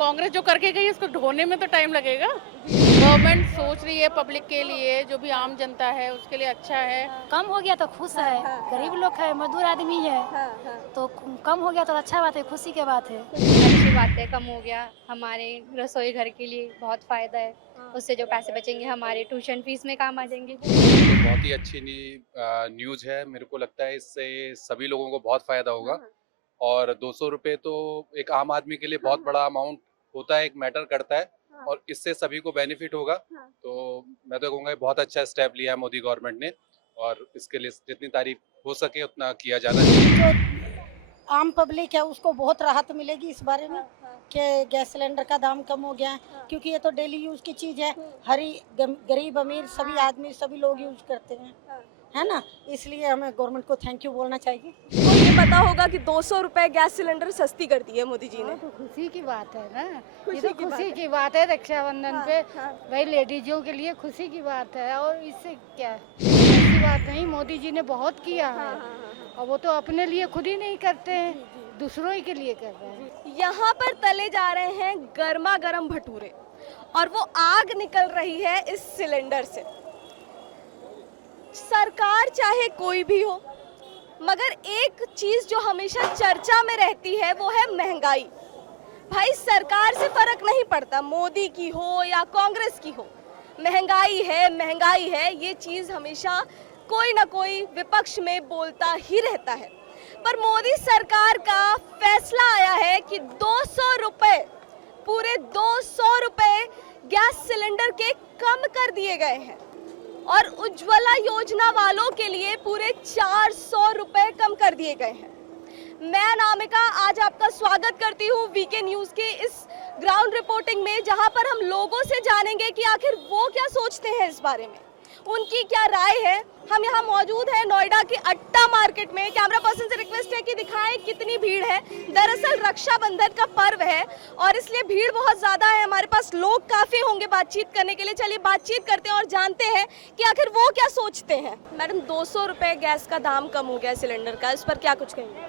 कांग्रेस जो करके गई उसको ढोने में तो टाइम लगेगा। गवर्नमेंट सोच रही है पब्लिक के लिए, जो भी आम जनता है उसके लिए अच्छा है। कम हो गया तो खुश है। गरीब लोग है, मजदूर आदमी है, तो कम हो गया तो अच्छा बात है, खुशी की बात है। अच्छी बात है, कम हो गया। हमारे रसोई घर के लिए बहुत फ़ायदा है। उससे जो पैसे बचेंगे हमारे ट्यूशन फीस में काम आ जाएँगे। तो बहुत ही अच्छी न्यूज़ है। मेरे को लगता है इससे सभी लोगों को बहुत फ़ायदा होगा और 200 रुपए तो एक आम आदमी के लिए बहुत बड़ा अमाउंट होता है, एक मैटर करता है और इससे सभी को बेनिफिट होगा। तो मैं तो कहूँगा ये बहुत अच्छा स्टेप लिया है मोदी गवर्नमेंट ने और इसके लिए जितनी तारीफ हो सके उतना किया जाना चाहिए। जो आम पब्लिक है उसको बहुत राहत मिलेगी इस बारे में कि गैस सिलेंडर का दाम कम हो गया है, क्योंकि ये तो डेली यूज की चीज है। गरीब अमीर सभी आदमी सभी लोग यूज करते हैं, है ना। इसलिए हमें गवर्नमेंट को थैंक यू बोलना चाहिए। तो ये पता होगा कि 200 रुपए गैस सिलेंडर सस्ती कर दी है मोदी जी ने। तो खुशी की बात है ना, ये खुशी तो की बात खुशी है। की बात है रक्षाबंधन पे। हाँ। भाई लेडीजों के लिए खुशी की बात है, और इससे क्या ऐसी बात नहीं, मोदी जी ने बहुत किया है। और वो तो अपने लिए खुद ही नहीं करते हैं, दूसरों ही के लिए कर रहे हैं। यहाँ पर तले जा रहे हैं गर्मा गर्म भटूरे और वो आग निकल रही है इस सिलेंडर से। सरकार चाहे कोई भी हो, मगर एक चीज जो हमेशा चर्चा में रहती है वो है महंगाई। भाई सरकार से फर्क नहीं पड़ता, मोदी की हो या कांग्रेस की हो, महंगाई है, ये चीज हमेशा कोई ना कोई विपक्ष में बोलता ही रहता है। पर मोदी सरकार का फैसला आया है कि 200 रुपए, पूरे 200 रुपए गैस सिलेंडर के कम कर दिए गए हैं और उज्ज्वला योजना वालों के लिए पूरे 400 रुपए कम कर दिए गए हैं। मैं अनामिका आज आपका स्वागत करती हूँ वीके न्यूज के इस ग्राउंड रिपोर्टिंग में, जहां पर हम लोगों से जानेंगे कि आखिर वो क्या सोचते हैं इस बारे में, उनकी क्या राय है। हम यहाँ मौजूद हैं नोएडा के अट्टा मार्केट में। कैमरा पर्सन से रिक्वेस्ट है कि दिखाएं कितनी भीड़ है। दरअसल रक्षाबंधन का पर्व है और इसलिए भीड़ बहुत ज्यादा है। हमारे पास लोग काफी होंगे बातचीत करने के लिए। चलिए बातचीत करते हैं और जानते हैं कि आखिर वो क्या सोचते हैं। मैडम 200 रुपए गैस का दाम कम हो गया सिलेंडर का, इस पर क्या कुछ कहेंगे?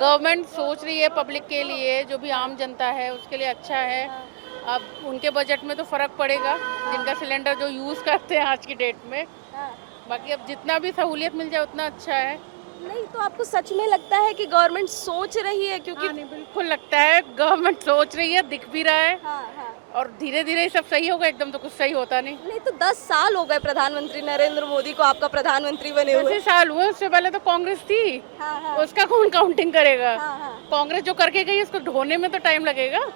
गवर्नमेंट सोच रही है पब्लिक के लिए, जो भी आम जनता है उसके लिए अच्छा है। अब उनके बजट में तो फर्क पड़ेगा, जिनका सिलेंडर जो यूज़ करते हैं आज की डेट में। बाकी अब जितना भी सहूलियत मिल जाए उतना अच्छा है। नहीं तो आपको सच में लगता है कि गवर्नमेंट सोच रही है? क्योंकि हाँ, नहीं, बिल्कुल लगता है गवर्नमेंट सोच रही है, दिख भी रहा है। और धीरे धीरे ये सब सही होगा, एकदम तो कुछ सही होता नहीं। नहीं तो 10 साल हो गए प्रधानमंत्री नरेंद्र मोदी को आपका प्रधानमंत्री बने हुए। कैसे साल हुए? उससे पहले तो कांग्रेस थी, उसका कौन काउंटिंग करेगा। कांग्रेस जो करके गई उसको ढोने में तो टाइम लगेगा,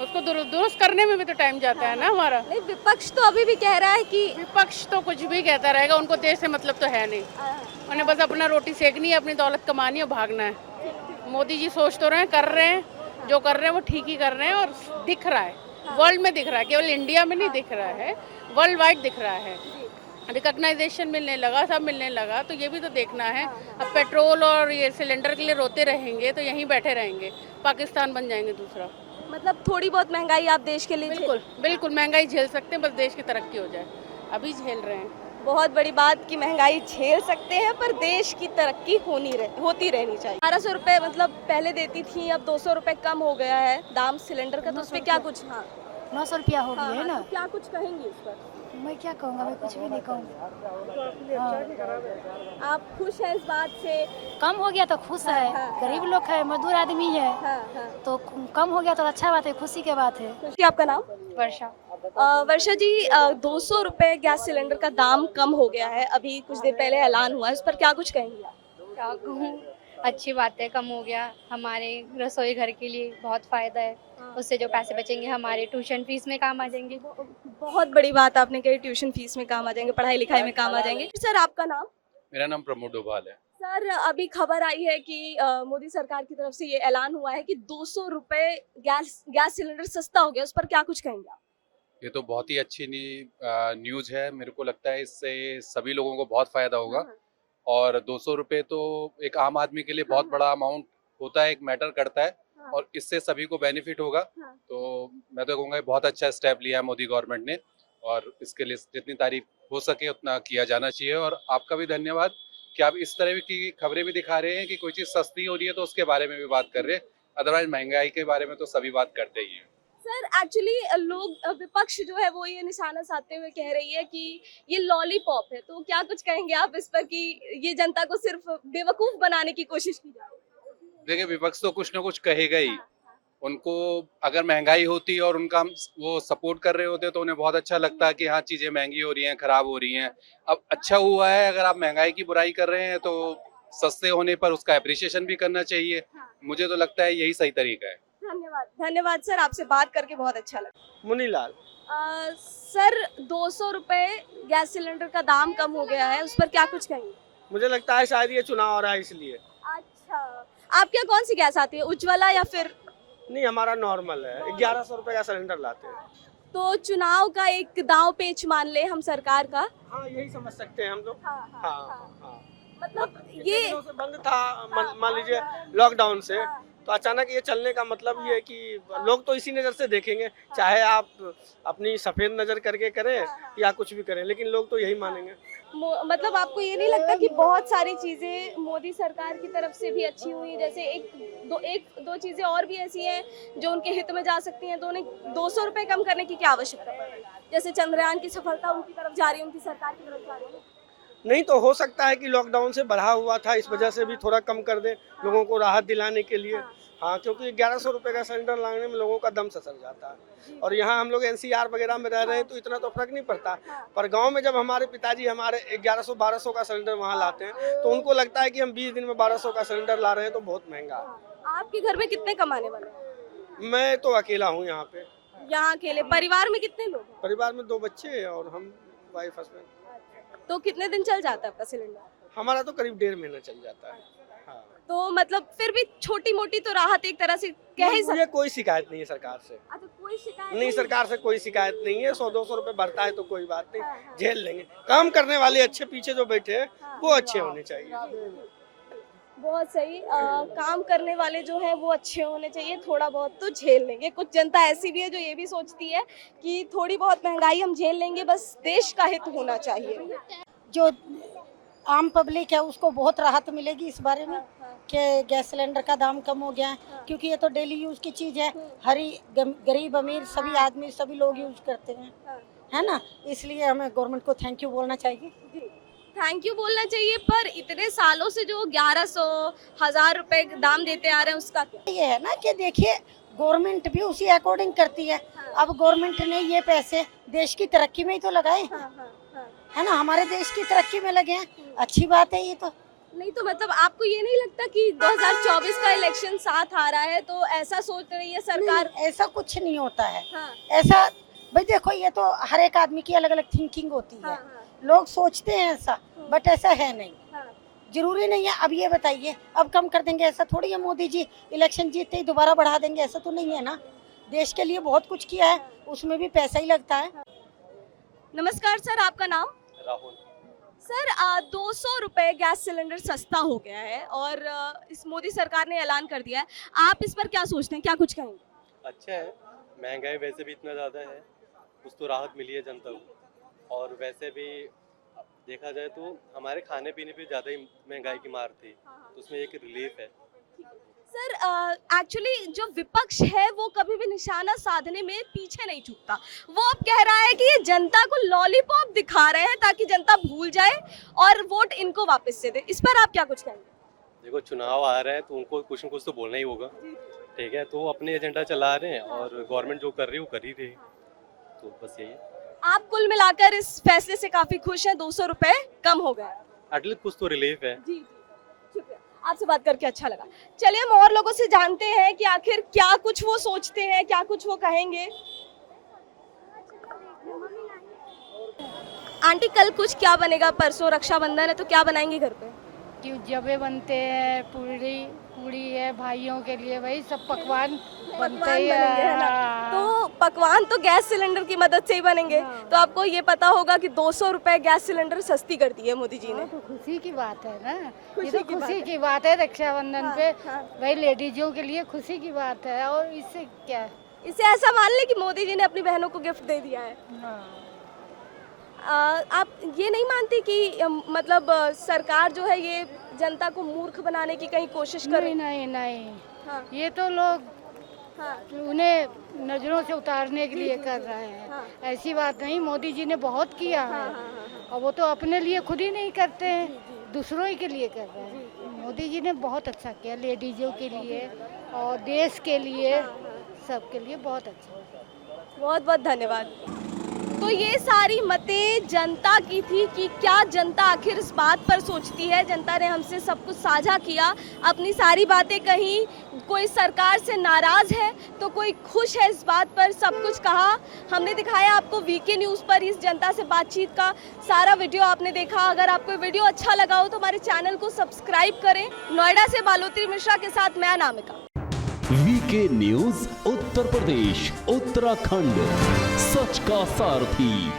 उसको दुरुस्त करने में भी तो टाइम जाता है ना हमारा। नहीं विपक्ष तो अभी भी कह रहा है कि विपक्ष तो कुछ भी कहता रहेगा, उनको देश से मतलब तो है नहीं। उन्हें बस अपना रोटी सेकनी है, अपनी दौलत कमानी है और भागना है। मोदी जी सोच तो रहे हैं, कर रहे हैं, जो कर रहे हैं वो ठीक ही कर रहे हैं और दिख रहा है, वर्ल्ड में दिख रहा है, केवल इंडिया में नहीं दिख रहा है, वर्ल्ड वाइड दिख रहा है। रिकग्नाइजेशन मिलने लगा, सब मिलने लगा, तो ये भी तो देखना है। अब पेट्रोल और ये सिलेंडर के लिए रोते रहेंगे तो यहीं बैठे रहेंगे, पाकिस्तान बन जाएंगे दूसरा। मतलब थोड़ी बहुत महंगाई आप देश के लिए बिल्कुल बिल्कुल महंगाई झेल सकते हैं, बस देश की तरक्की हो जाए। अभी झेल रहे हैं। बहुत बड़ी बात कि महंगाई झेल सकते हैं पर देश की तरक्की होती रहनी चाहिए। 1200 रुपए मतलब पहले देती थी, अब 200 रुपए कम हो गया है दाम सिलेंडर का, तो उस पर क्या कुछ? हाँ 900 रुपया हो गया है ना। तो क्या कुछ कहेंगी इस पर? मैं क्या कहूँगा, मैं कुछ भी नहीं कहूँगा। आप खुश हैं इस बात से? कम हो गया तो खुश है। गरीब लोग है, मजदूर आदमी है, तो कम हो गया तो अच्छा बात है, खुशी की बात है। जी आपका नाम? वर्षा। वर्षा जी 200 रुपए गैस सिलेंडर का दाम कम हो गया है, अभी कुछ देर पहले ऐलान हुआ है, इस पर क्या कुछ कहेंगी आप? क्या कहूँ, अच्छी बात है, कम हो गया। हमारे रसोई घर के लिए बहुत फ़ायदा है। उससे जो पैसे बचेंगे हमारे ट्यूशन फीस में काम आ जाएंगे। बहुत बड़ी बात आपने कही, ट्यूशन फीस में काम आ जाएंगे, पढ़ाई लिखाई में काम आ जाएंगे। सर आपका नाम? मेरा नाम प्रमोद डोभाल है। सर अभी खबर आई है कि मोदी सरकार की तरफ से ये ऐलान हुआ है कि 200 रुपए गैस सिलेंडर सस्ता हो गया, उस पर क्या कुछ कहेंगे आप? ये तो बहुत ही अच्छी न्यूज़ है। मेरे को लगता है इससे सभी लोगों को बहुत फ़ायदा होगा और 200 रुपए तो एक आम आदमी के लिए बहुत बड़ा अमाउंट होता है, एक मैटर करता है और इससे सभी को बेनिफिट होगा। तो मैं तो कहूँगा ये बहुत अच्छा स्टेप लिया है मोदी गवर्नमेंट ने और इसके लिए जितनी तारीफ हो सके उतना किया जाना चाहिए। और आपका भी धन्यवाद कि आप इस तरह की खबरें भी दिखा रहे हैं कि कोई चीज़ सस्ती हो रही है तो उसके बारे में भी बात कर रहे हैं। अदरवाइज महंगाई के बारे में तो सभी बात करते ही हैं। सर एक्चुअली लोग विपक्ष जो है वो ये निशाना साधते हुए कह रही है कि ये लॉलीपॉप है, तो क्या कुछ कहेंगे आप इस पर कि ये जनता को सिर्फ बेवकूफ बनाने की कोशिश की जा रही है? देखिए, विपक्ष तो कुछ ना कुछ कहेगा ही। उनको अगर महंगाई होती और उनका वो सपोर्ट कर रहे होते तो उन्हें बहुत अच्छा लगता कि हाँ, चीजें महंगी हो रही हैं, खराब हो रही हैं। अब अच्छा हुआ है, अगर आप महंगाई की बुराई कर रहे हैं तो सस्ते होने पर उसका अप्रिसिएशन भी करना चाहिए। मुझे तो लगता है यही सही तरीका है। धन्यवाद धन्यवाद सर, आपसे बात करके बहुत अच्छा लगा। मुनीलाल। सर 200 रुपए गैस सिलेंडर का दाम कम हो गया है, उस पर क्या कुछ कहेंगे? मुझे लगता है शायद ये चुनाव आ रहा है इसलिए। अच्छा, आपके यहाँ कौन सी गैस आती है, उज्ज्वला या फिर? नहीं, हमारा नॉर्मल है, 1100 रुपए का सिलेंडर लाते हैं। तो चुनाव का एक दांव पेच मान ले हम सरकार का। हाँ, यही समझ सकते हैं हम लोग। हाँ। मतलब इतने ये दिनों से बंद था, मान लीजिए लॉकडाउन से, तो अचानक ये चलने का मतलब ये है कि लोग तो इसी नज़र से देखेंगे, चाहे आप अपनी सफ़ेद नज़र करके करें या कुछ भी करें, लेकिन लोग तो यही मानेंगे। मतलब आपको ये नहीं लगता कि बहुत सारी चीजें मोदी सरकार की तरफ से भी अच्छी हुई, जैसे एक दो चीजें और भी ऐसी हैं जो उनके हित में जा सकती हैं, तो उन्हें 200 रुपए कम करने की क्या आवश्यकता पड़ रही है? जैसे चंद्रयान की सफलता उनकी तरफ जा रही है, उनकी सरकार की तरफ जा रही है। नहीं तो हो सकता है कि लॉकडाउन से बढ़ा हुआ था, इस वजह से भी थोड़ा कम कर दें लोगों को राहत दिलाने के लिए। हाँ, क्योंकि 1100 रुपए का सिलेंडर लाने में लोगों का दम ससर जाता है, और यहाँ हम लोग NCR वगैरह में रह रहे हैं तो इतना तो फर्क नहीं पड़ता, पर गांव में जब हमारे पिताजी हमारे 1100-1200 का सिलेंडर वहाँ लाते हैं तो उनको लगता है कि हम 20 दिन में 1200 का सिलेंडर ला रहे हैं, तो बहुत महंगा है। आपके घर में कितने कमाने वाले हैं? मैं तो अकेला हूँ यहाँ पे। यहाँ अकेले? परिवार में कितने लोग हैं? परिवार में 2 बच्चे हैं और हम वाइफ हस्बैंड। तो कितने दिन चल जाता है आपका सिलेंडर? हमारा तो करीब 1.5 महीना चल जाता है। हाँ। तो मतलब फिर भी छोटी मोटी तो राहत एक तरह से कह ही सकते। मुझे कोई शिकायत नहीं है सरकार से। अच्छा, कोई शिकायत नहीं, सरकार से कोई शिकायत नहीं है। 100-200 रुपए बढ़ता है तो कोई बात नहीं, झेल लेंगे। काम करने वाले अच्छे पीछे जो बैठे हैं वो अच्छे होने चाहिए। बहुत सही। काम करने वाले जो हैं वो अच्छे होने चाहिए, थोड़ा बहुत तो झेल लेंगे। कुछ जनता ऐसी भी है जो ये भी सोचती है कि थोड़ी बहुत महंगाई हम झेल लेंगे, बस देश का हित होना चाहिए। जो आम पब्लिक है उसको बहुत राहत मिलेगी इस बारे में कि गैस सिलेंडर का दाम कम हो गया है, क्योंकि ये तो डेली यूज़ की चीज़ है, गरीब अमीर सभी आदमी सभी लोग यूज़ करते हैं, है ना। इसलिए हमें गवर्नमेंट को थैंक यू बोलना चाहिए। थैंक यू बोलना चाहिए, पर इतने सालों से जो 1100-1000 रुपए दाम देते आ रहे हैं उसका क्या? ये है ना कि देखिए गवर्नमेंट भी उसी अकॉर्डिंग करती है। अब गवर्नमेंट ने ये पैसे देश की तरक्की में ही तो लगाए, है ना, हमारे देश की तरक्की में लगे हैं, अच्छी बात है ये तो। नहीं तो मतलब आपको ये नहीं लगता कि 2024 का इलेक्शन साथ आ रहा है तो ऐसा सोच रही है सरकार? ऐसा कुछ नहीं होता है। हाँ, ऐसा भाई देखो, ये तो हर एक आदमी की अलग अलग थिंकिंग होती है। लोग सोचते हैं ऐसा, बट ऐसा है नहीं, जरूरी नहीं है। अब ये बताइए, अब कम कर देंगे ऐसा थोड़ी है, मोदी जी इलेक्शन जीतते ही दोबारा बढ़ा देंगे, ऐसा तो नहीं है ना। देश के लिए बहुत कुछ किया है, उसमें भी पैसा ही लगता है। नमस्कार सर, आपका नाम? राहुल। सर 200 रुपए गैस सिलेंडर सस्ता हो गया है और इस मोदी सरकार ने ऐलान कर दिया है, आप इस पर क्या सोचते हैं, क्या कुछ कहेंगे? अच्छा है, महंगाई वैसे भी इतना ज़्यादा है, कुछ तो राहत मिली है जनता को, और वैसे भी देखा जाए तो हमारे खाने पीने पे ज़्यादा ही महंगाई की मार थी, तो उसमें एक रिलीफ है। सर एक्चुअली जो विपक्ष है वो कभी भी निशाना साधने में पीछे नहीं छूटता। वो अब कह रहा है कि ये जनता को लॉलीपॉप दिखा रहे हैं ताकि जनता भूल जाए और वोट इनको वापस से दे। इस पर आप क्या कुछ कहेंगे? देखो, चुनाव आ रहे हैं तो उनको कुछ न कुछ तो बोलना ही होगा, ठीक है, तो अपने एजेंडा चला रहे हैं और गवर्नमेंट जो कर रही है वो कर ही रही है, तो बस यही है। आप कुल मिलाकर इस फैसले से काफी खुश हैं, 200 रुपए कम हो गए? एटलीस्ट कुछ तो रिलीफ है। जी, शुक्रिया, आपसे बात करके अच्छा लगा। चलिए हम और लोगों से जानते हैं कि आखिर क्या कुछ वो सोचते हैं, क्या कुछ वो कहेंगे। आंटी, कल कुछ क्या बनेगा? परसों रक्षाबंधन है तो क्या बनाएंगे घर पे? कि जबे बनते हैं, पूड़ी है भाइयों के लिए, वही सब पकवान बनते ही बनेंगे, है ना? हैं। तो पकवान तो गैस सिलेंडर की मदद से ही बनेंगे। तो आपको ये पता होगा कि 200 रुपए गैस सिलेंडर सस्ती कर दी है मोदी जी ने। तो खुशी की बात है ना, ये खुशी तो की बात खुशी है। की बात है रक्षाबंधन पे, हाँ। भाई लेडीजों के लिए खुशी की बात है, और इससे क्या है। इसे ऐसा मान ले कि मोदी जी ने अपनी बहनों को गिफ्ट दे दिया है। हाँ। आप ये नहीं मानती कि मतलब सरकार जो है ये जनता को मूर्ख बनाने की कहीं कोशिश कर रही नहीं नहीं नहीं, हाँ। ये तो लोग हाँ, उन्हें नजरों से उतारने के लिए कर रहे हैं। हाँ। ऐसी बात नहीं, मोदी जी ने बहुत किया हाँ, है। हाँ, हाँ, और वो तो अपने लिए खुद ही नहीं करते हैं, दूसरों ही के लिए कर रहे हैं। मोदी जी ने बहुत अच्छा किया, लेडीजों के लिए और देश के लिए, सबके लिए बहुत अच्छा। बहुत बहुत धन्यवाद। तो ये सारी मतें जनता की थी कि क्या जनता आखिर इस बात पर सोचती है। जनता ने हमसे सब कुछ साझा किया, अपनी सारी बातें कही। कोई सरकार से नाराज है तो कोई खुश है, इस बात पर सब कुछ कहा। हमने दिखाया आपको वीके न्यूज़ पर इस जनता से बातचीत का सारा वीडियो आपने देखा। अगर आपको वीडियो अच्छा लगा हो तो हमारे चैनल को सब्सक्राइब करें। नोएडा से बालोत्री मिश्रा के साथ मैं अनामिका। वीके न्यूज उत्तर प्रदेश उत्तराखंड, सच का सारथी।